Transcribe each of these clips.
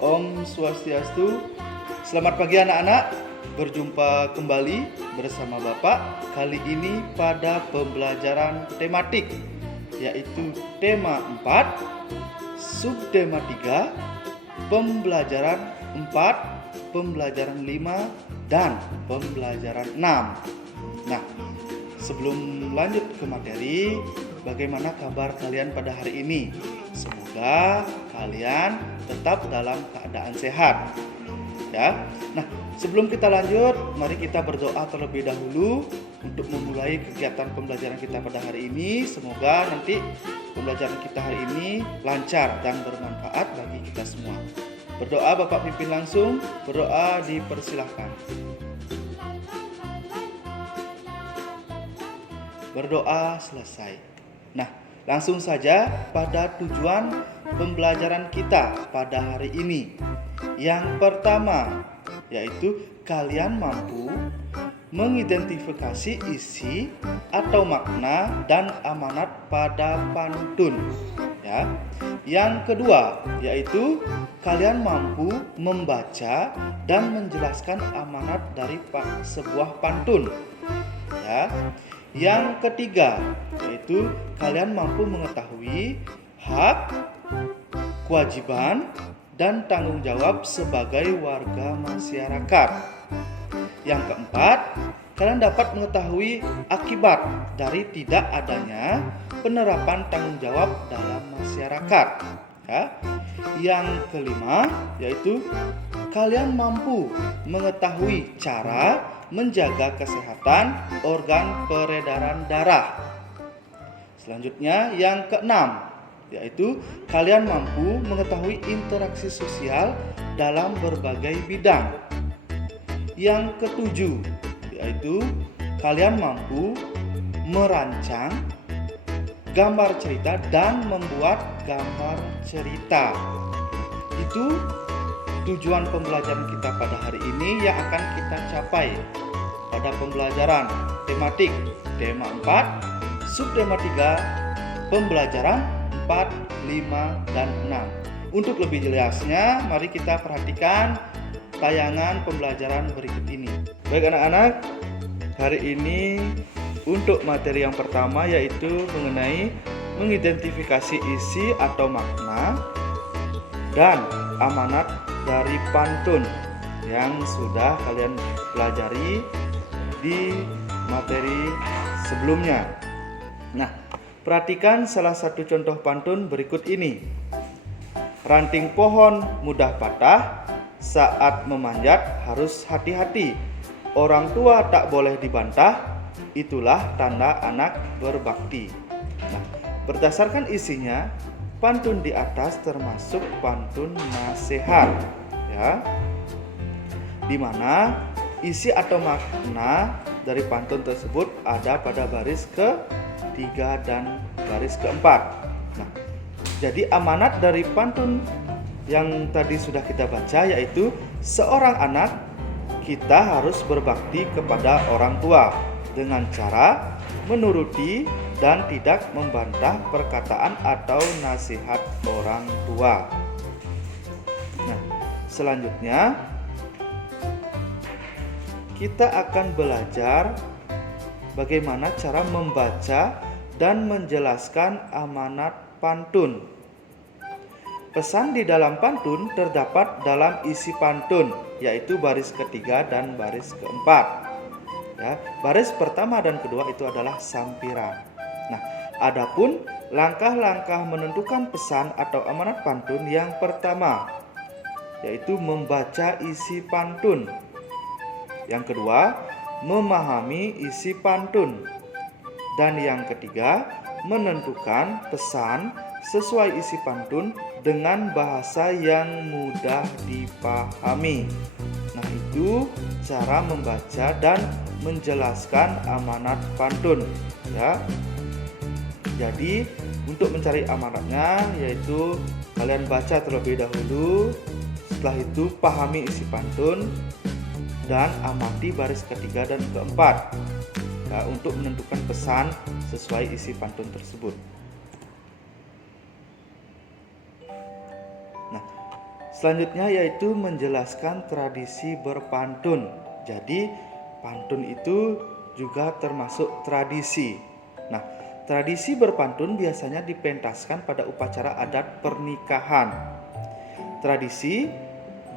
Om Swastiastu. Selamat pagi anak-anak. Berjumpa kembali bersama Bapak. Kali ini pada pembelajaran tematik, yaitu tema 4, subtema 3, pembelajaran 4, pembelajaran 5, dan pembelajaran 6. Nah, sebelum lanjut ke materi, bagaimana kabar kalian pada hari ini? Semoga kalian tetap dalam keadaan sehat. Ya. Nah, sebelum kita lanjut, mari kita berdoa terlebih dahulu untuk memulai kegiatan pembelajaran kita pada hari ini. Semoga nanti pembelajaran kita hari ini lancar dan bermanfaat bagi kita semua. Berdoa Bapak pimpin langsung, berdoa dipersilahkan. Berdoa selesai. Nah, langsung saja pada tujuan pembelajaran kita pada hari ini. Yang pertama, yaitu kalian mampu mengidentifikasi isi atau makna dan amanat pada pantun. Ya. Yang kedua, yaitu kalian mampu membaca dan menjelaskan amanat dari sebuah pantun. Ya. Yang ketiga, yaitu kalian mampu mengetahui hak, kewajiban, dan tanggung jawab sebagai warga masyarakat. Yang keempat, kalian dapat mengetahui akibat dari tidak adanya penerapan tanggung jawab dalam masyarakat. Ya. Yang kelima, yaitu kalian mampu mengetahui cara menjaga kesehatan organ peredaran darah. Selanjutnya, yang keenam, yaitu kalian mampu mengetahui interaksi sosial dalam berbagai bidang. Yang ketujuh, yaitu kalian mampu merancang gambar cerita dan membuat gambar cerita. Itu tujuan pembelajaran kita pada hari ini yang akan kita capai pada pembelajaran tematik tema 4, subtema 3, pembelajaran 4, 5, dan 6. Untuk lebih jelasnya, mari kita perhatikan tayangan pembelajaran berikut ini. Baik anak-anak, hari ini untuk materi yang pertama yaitu mengenai mengidentifikasi isi atau makna dan amanat dari pantun yang sudah kalian pelajari di materi sebelumnya. Nah, perhatikan salah satu contoh pantun berikut ini. Ranting pohon mudah patah, saat memanjat harus hati-hati. Orang tua tak boleh dibantah, itulah tanda anak berbakti. Nah, berdasarkan isinya, pantun di atas termasuk pantun nasihat, ya, di mana isi atau makna dari pantun tersebut ada pada baris ke-3 dan baris ke-4. Nah, jadi amanat dari pantun yang tadi sudah kita baca yaitu seorang anak kita harus berbakti kepada orang tua dengan cara menuruti dan tidak membantah perkataan atau nasihat orang tua. Nah, selanjutnya kita akan belajar bagaimana cara membaca dan menjelaskan amanat pantun. Pesan di dalam pantun terdapat dalam isi pantun, yaitu baris ke-3 dan baris ke-4. Ya, baris pertama dan kedua itu adalah sampiran. Nah, adapun langkah-langkah menentukan pesan atau amanat pantun yang pertama, yaitu membaca isi pantun. Yang kedua, memahami isi pantun. Dan yang ketiga, menentukan pesan sesuai isi pantun dengan bahasa yang mudah dipahami. Nah, itu cara membaca dan menjelaskan amanat pantun, ya. Jadi, untuk mencari amanatnya yaitu kalian baca terlebih dahulu, setelah itu pahami isi pantun dan amati baris ke-3 dan ke-4. Nah, untuk menentukan pesan sesuai isi pantun tersebut. Selanjutnya yaitu menjelaskan tradisi berpantun. Jadi pantun itu juga termasuk tradisi. Nah, tradisi berpantun biasanya dipentaskan pada upacara adat pernikahan. Tradisi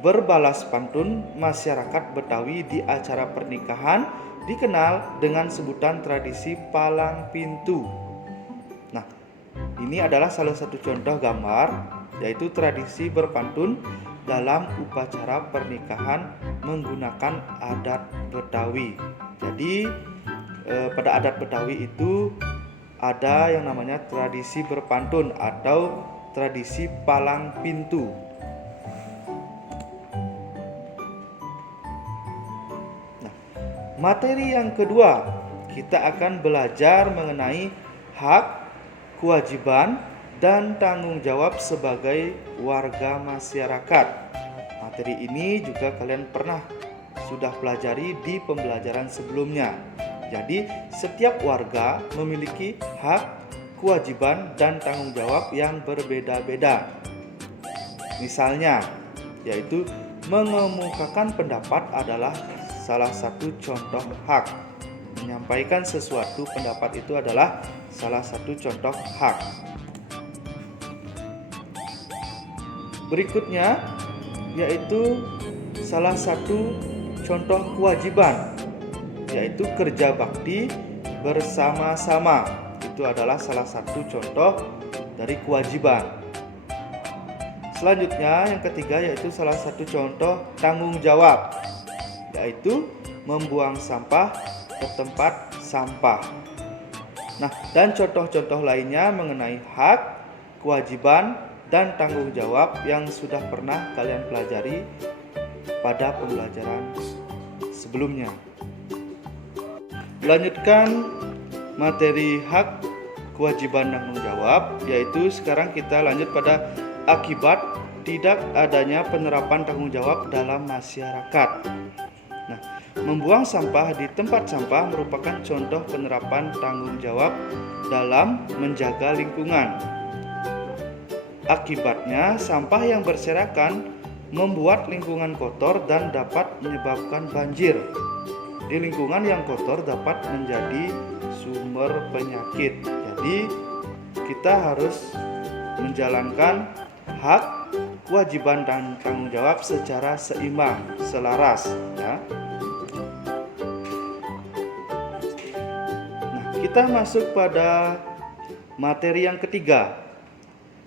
berbalas pantun masyarakat Betawi di acara pernikahan dikenal dengan sebutan tradisi palang pintu. Nah, ini adalah salah satu contoh gambar, yaitu tradisi berpantun dalam upacara pernikahan menggunakan adat Betawi. Jadi pada adat Betawi itu ada yang namanya tradisi berpantun atau tradisi palang pintu. Nah, materi yang kedua, kita akan belajar mengenai hak, kewajiban, dan tanggung jawab sebagai warga masyarakat. Materi ini juga kalian pernah sudah pelajari di pembelajaran sebelumnya. Jadi, setiap warga memiliki hak, kewajiban, dan tanggung jawab yang berbeda-beda. Misalnya, yaitu mengemukakan pendapat adalah salah satu contoh hak. Menyampaikan sesuatu pendapat itu adalah salah satu contoh hak. Berikutnya yaitu salah satu contoh kewajiban, yaitu kerja bakti bersama-sama. Itu adalah salah satu contoh dari kewajiban. Selanjutnya yang ketiga yaitu salah satu contoh tanggung jawab, yaitu membuang sampah ke tempat sampah. Nah, dan contoh-contoh lainnya mengenai hak, kewajiban, dan tanggung jawab yang sudah pernah kalian pelajari pada pembelajaran sebelumnya. Melanjutkan materi hak, kewajiban, dan tanggung jawab, yaitu sekarang kita lanjut pada akibat tidak adanya penerapan tanggung jawab dalam masyarakat. Nah, membuang sampah di tempat sampah merupakan contoh penerapan tanggung jawab dalam menjaga lingkungan. Akibatnya, sampah yang berserakan membuat lingkungan kotor dan dapat menyebabkan banjir. Di lingkungan yang kotor dapat menjadi sumber penyakit. Jadi, kita harus menjalankan hak, kewajiban, dan tanggung jawab secara seimbang, selaras, ya. Nah, kita masuk pada materi yang ketiga,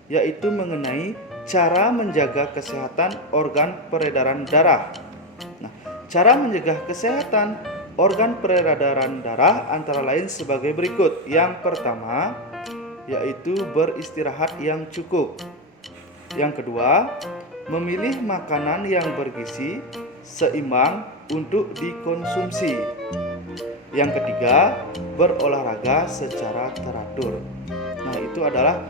yaitu mengenai cara menjaga kesehatan organ peredaran darah. Nah, cara menjaga kesehatan organ peredaran darah antara lain sebagai berikut. Yang pertama, yaitu beristirahat yang cukup. Yang kedua, memilih makanan yang bergizi seimbang untuk dikonsumsi. Yang ketiga, berolahraga secara teratur. Nah, itu adalah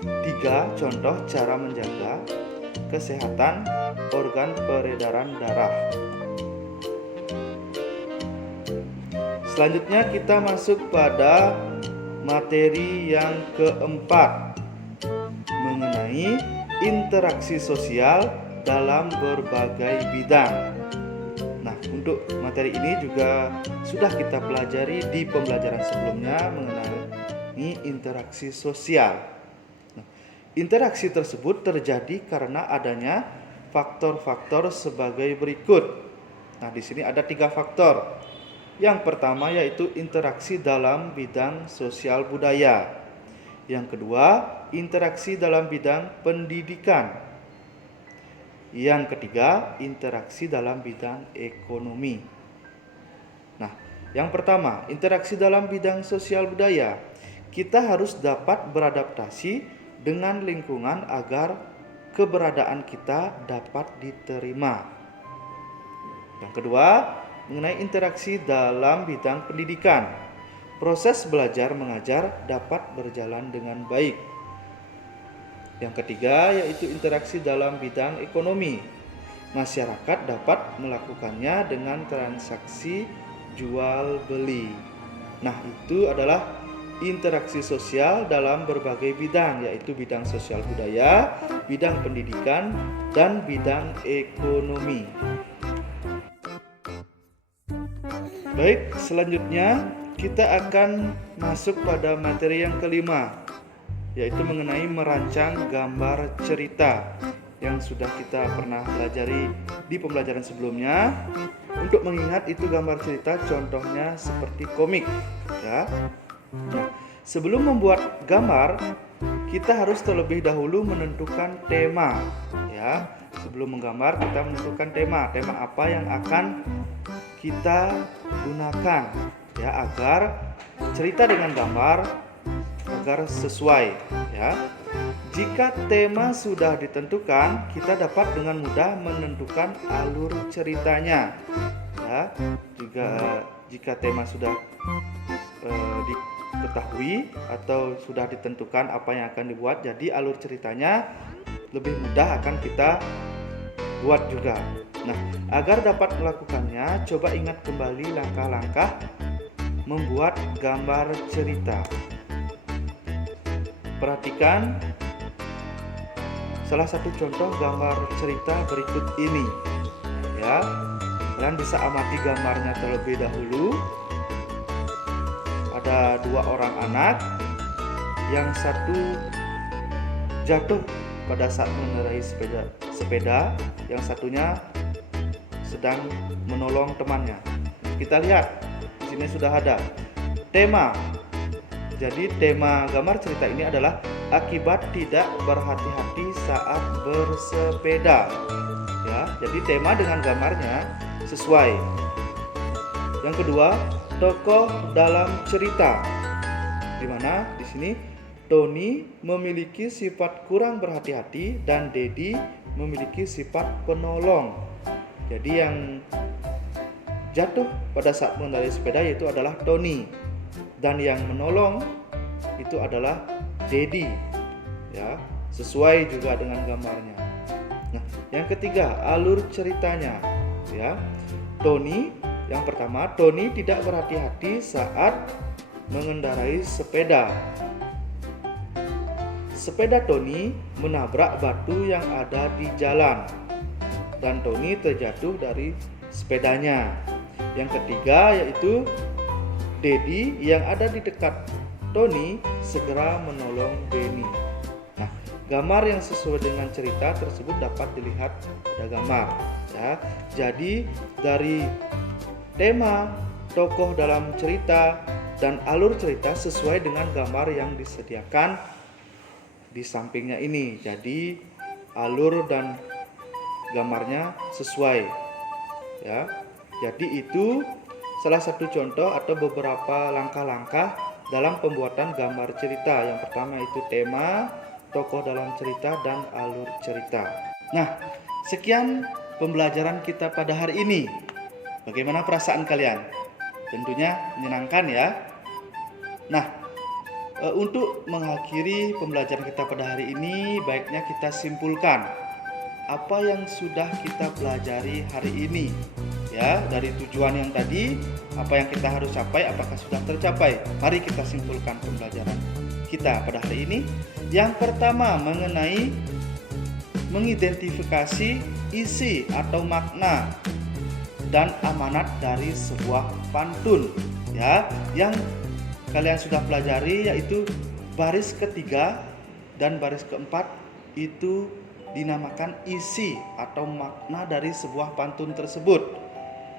3 contoh cara menjaga kesehatan organ peredaran darah. Selanjutnya kita masuk pada materi yang keempat, mengenai interaksi sosial dalam berbagai bidang. Nah, untuk materi ini juga sudah kita pelajari di pembelajaran sebelumnya mengenai interaksi sosial. Interaksi tersebut terjadi karena adanya faktor-faktor sebagai berikut. Nah, di sini ada 3 faktor. Yang pertama yaitu interaksi dalam bidang sosial budaya. Yang kedua, interaksi dalam bidang pendidikan. Yang ketiga, interaksi dalam bidang ekonomi. Nah, yang pertama, interaksi dalam bidang sosial budaya. Kita harus dapat beradaptasi dengan lingkungan agar keberadaan kita dapat diterima. Yang kedua, mengenai interaksi dalam bidang pendidikan. Proses belajar mengajar dapat berjalan dengan baik. Yang ketiga, yaitu interaksi dalam bidang ekonomi. Masyarakat dapat melakukannya dengan transaksi jual beli. Nah, itu adalah interaksi sosial dalam berbagai bidang, yaitu bidang sosial budaya, bidang pendidikan, dan bidang ekonomi. Baik, selanjutnya kita akan masuk pada materi yang kelima, yaitu mengenai merancang gambar cerita yang sudah kita pernah pelajari di pembelajaran sebelumnya. Untuk mengingat itu gambar cerita contohnya seperti komik, ya. Nah, sebelum membuat gambar, kita harus terlebih dahulu menentukan tema, ya. Sebelum menggambar kita menentukan tema apa yang akan kita gunakan, ya, agar cerita dengan gambar agar sesuai, ya. Jika tema sudah ditentukan, kita dapat dengan mudah menentukan alur ceritanya, ya. Jika tema sudah diketahui atau sudah ditentukan apa yang akan dibuat, jadi alur ceritanya lebih mudah akan kita buat juga. Nah, agar dapat melakukannya, coba ingat kembali langkah-langkah membuat gambar cerita. Perhatikan salah satu contoh gambar cerita berikut ini, ya. Kalian bisa amati gambarnya terlebih dahulu. Ada dua orang anak, yang satu jatuh pada saat mengendarai sepeda, yang satunya sedang menolong temannya. Kita lihat di sini sudah ada tema. Jadi tema gambar cerita ini adalah akibat tidak berhati-hati saat bersepeda. Ya, jadi tema dengan gambarnya sesuai. Yang kedua, tokoh dalam cerita. Di mana di sini Tony memiliki sifat kurang berhati-hati dan Dedi memiliki sifat penolong. Jadi yang jatuh pada saat mengendarai sepeda yaitu adalah Tony, dan yang menolong itu adalah Dedi, ya, sesuai juga dengan gambarnya. Nah, yang ketiga, alur ceritanya, ya. Yang pertama, Tony tidak berhati-hati saat mengendarai sepeda. Sepeda Tony menabrak batu yang ada di jalan dan Tony terjatuh dari sepedanya. Yang ketiga yaitu Dedi yang ada di dekat Tony segera menolong Benny. Nah, gambar yang sesuai dengan cerita tersebut dapat dilihat pada gambar, ya. Jadi dari tema, tokoh dalam cerita, dan alur cerita sesuai dengan gambar yang disediakan di sampingnya ini. Jadi alur dan gambarnya sesuai, ya. Jadi itu salah satu contoh atau beberapa langkah-langkah dalam pembuatan gambar cerita. Yang pertama itu tema, tokoh dalam cerita, dan alur cerita. Nah, sekian pembelajaran kita pada hari ini. Bagaimana perasaan kalian? Tentunya menyenangkan, ya. Nah, untuk mengakhiri pembelajaran kita pada hari ini, baiknya kita simpulkan apa yang sudah kita pelajari hari ini, ya. Dari tujuan yang tadi, apa yang kita harus capai, apakah sudah tercapai? Mari kita simpulkan pembelajaran kita pada hari ini. Yang pertama, mengenai mengidentifikasi isi atau makna dan amanat dari sebuah pantun, ya. Yang kalian sudah pelajari yaitu baris ketiga dan baris keempat itu dinamakan isi atau makna dari sebuah pantun tersebut,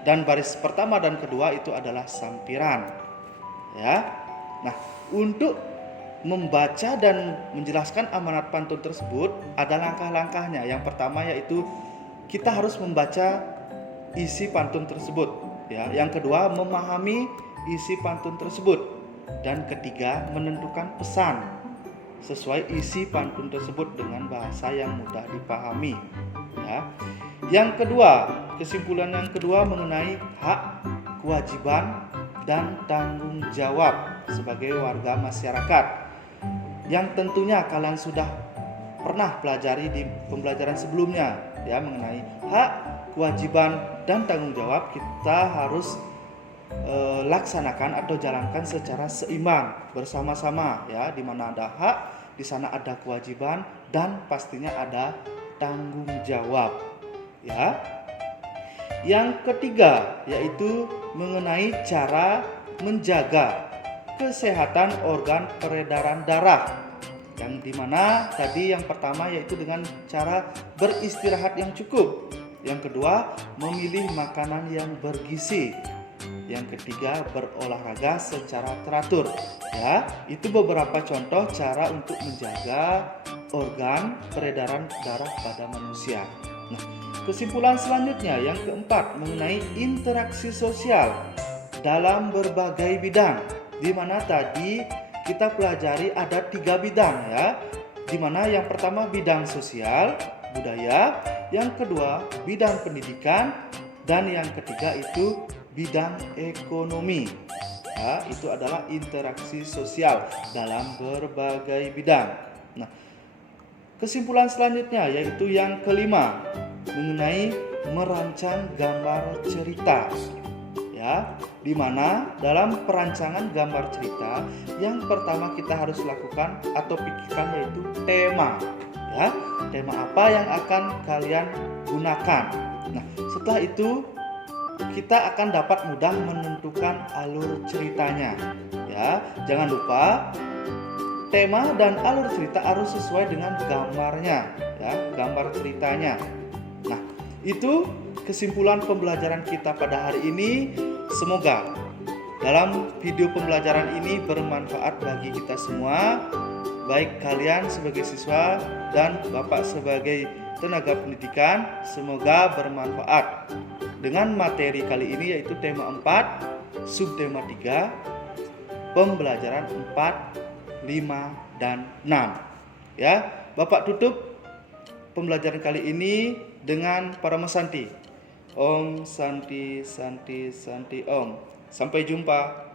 dan baris pertama dan kedua itu adalah sampiran, ya. Nah, untuk membaca dan menjelaskan amanat pantun tersebut ada langkah-langkahnya. Yang pertama yaitu kita harus membaca isi pantun tersebut, ya. Yang kedua, memahami isi pantun tersebut, dan ketiga, menentukan pesan sesuai isi pantun tersebut dengan bahasa yang mudah dipahami, ya. Yang kedua, kesimpulan yang kedua mengenai hak, kewajiban, dan tanggung jawab sebagai warga masyarakat, yang tentunya kalian sudah pernah pelajari di pembelajaran sebelumnya, ya. Mengenai hak, kewajiban, dan tanggung jawab, kita harus laksanakan atau jalankan secara seimbang bersama-sama ya, di mana ada hak, di sana ada kewajiban dan pastinya ada tanggung jawab ya. Yang ketiga yaitu mengenai cara menjaga kesehatan organ peredaran darah, yang dimana tadi yang pertama yaitu dengan cara beristirahat yang cukup, yang kedua memilih makanan yang bergizi, yang ketiga berolahraga secara teratur ya. Itu beberapa contoh cara untuk menjaga organ peredaran darah pada manusia. Nah, kesimpulan selanjutnya yang keempat mengenai interaksi sosial dalam berbagai bidang, di mana tadi kita pelajari ada 3 bidang ya, di mana yang pertama bidang sosial, budaya, yang kedua bidang pendidikan, dan yang ketiga itu bidang ekonomi. Ya, itu adalah interaksi sosial dalam berbagai bidang. Nah, kesimpulan selanjutnya yaitu yang kelima mengenai merancang gambar cerita. Ya, di mana dalam perancangan gambar cerita yang pertama kita harus lakukan atau pikirkan yaitu tema. Ya, tema apa yang akan kalian gunakan. Nah, setelah itu kita akan dapat mudah menentukan alur ceritanya. Ya, jangan lupa tema dan alur cerita harus sesuai dengan gambarnya, ya, gambar ceritanya. Nah, itu kesimpulan pembelajaran kita pada hari ini. Semoga dalam video pembelajaran ini bermanfaat bagi kita semua, baik kalian sebagai siswa dan Bapak sebagai tenaga pendidikan. Semoga bermanfaat. Dengan materi kali ini yaitu tema 4, subtema 3, pembelajaran 4, 5, dan 6. Ya, Bapak tutup pembelajaran kali ini dengan Paramasanti. Om Santi Santi Santi Om. Sampai jumpa.